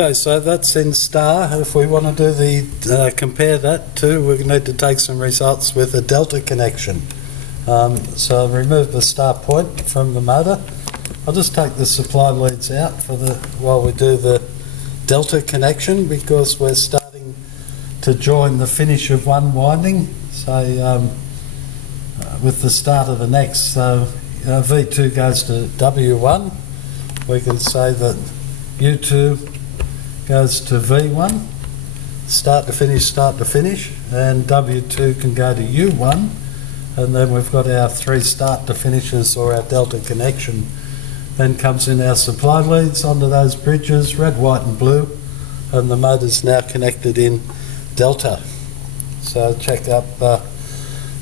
Okay, so that's in star. If we want to do the compare that to, we need to take some results with a delta connection. So I'll remove the start point from the motor. I'll just take the supply leads out while we do the delta connection, because we're starting to join the finish of one winding, say with the start of the next. So V2 goes to W1. We can say that U2 goes to V1, start to finish, and W2 can go to U1, and then we've got our three start to finishes, or our delta connection. Then comes in our supply leads onto those bridges, red, white and blue, and the motor's now connected in delta. So check up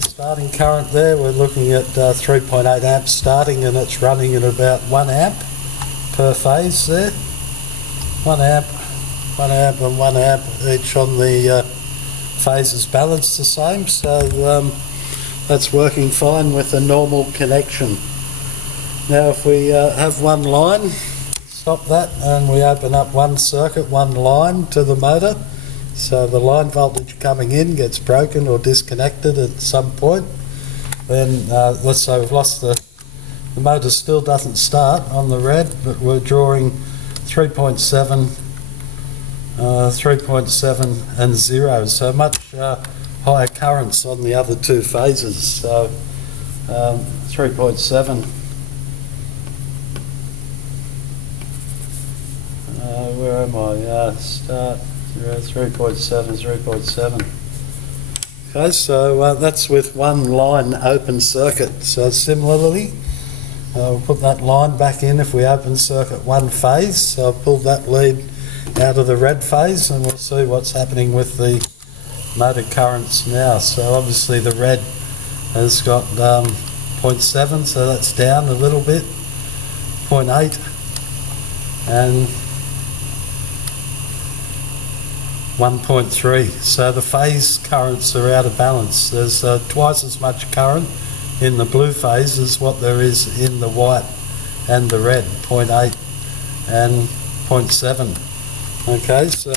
starting current there. We're looking at 3.8 amps starting, and it's running at about 1 amp per phase there. 1 amp, 1 amp and 1 amp each on the phases balanced the same, so that's working fine with a normal connection. Now if we have one line, stop that, and we open up one circuit, one line to the motor, so the line voltage coming in gets broken or disconnected at some point. Then let's say we've lost the motor still doesn't start on the red, but we're drawing 3.7 and 0, so much higher currents on the other two phases. So 3.7, where am I? Start 3.7. Okay, so that's with one line open circuit. So similarly, we'll put that line back in if we open circuit one phase. So I'll pull that lead out of the red phase, and we'll see what's happening with the motor currents now. So obviously the red has got 0.7, so that's down a little bit, 0.8 and 1.3. So the phase currents are out of balance. There's twice as much current in the blue phase as what there is in the white and the red, 0.8 and 0.7. Okay, so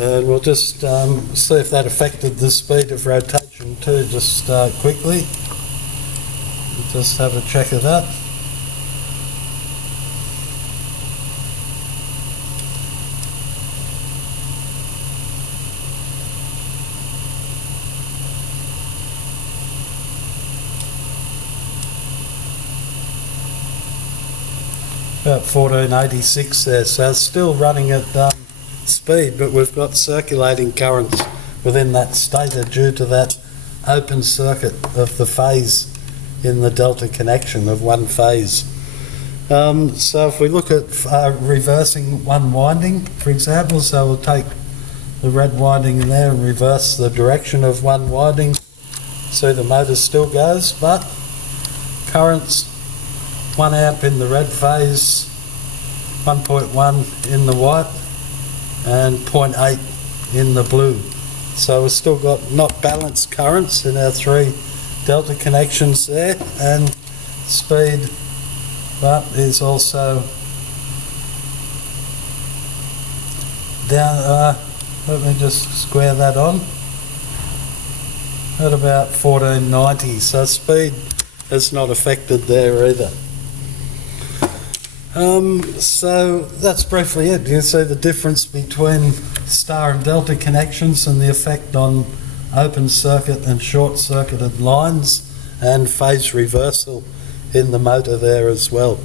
and we'll just see if that affected the speed of rotation too, just quickly. Just have a check of that. About 1486 there, so it's still running at speed, but we've got circulating currents within that stator due to that open circuit of the phase in the delta connection of one phase. So if we look at reversing one winding, for example, so we'll take the red winding in there and reverse the direction of one winding, so the motor still goes, but currents 1 amp in the red phase, 1.1 in the white, and 0.8 in the blue. So we've still got not balanced currents in our three delta connections there, and speed, but is also down. Let me just square that on at about 1490. So speed is not affected there either. So that's briefly it. You can see the difference between star and delta connections and the effect on open circuit and short circuited lines and phase reversal in the motor there as well.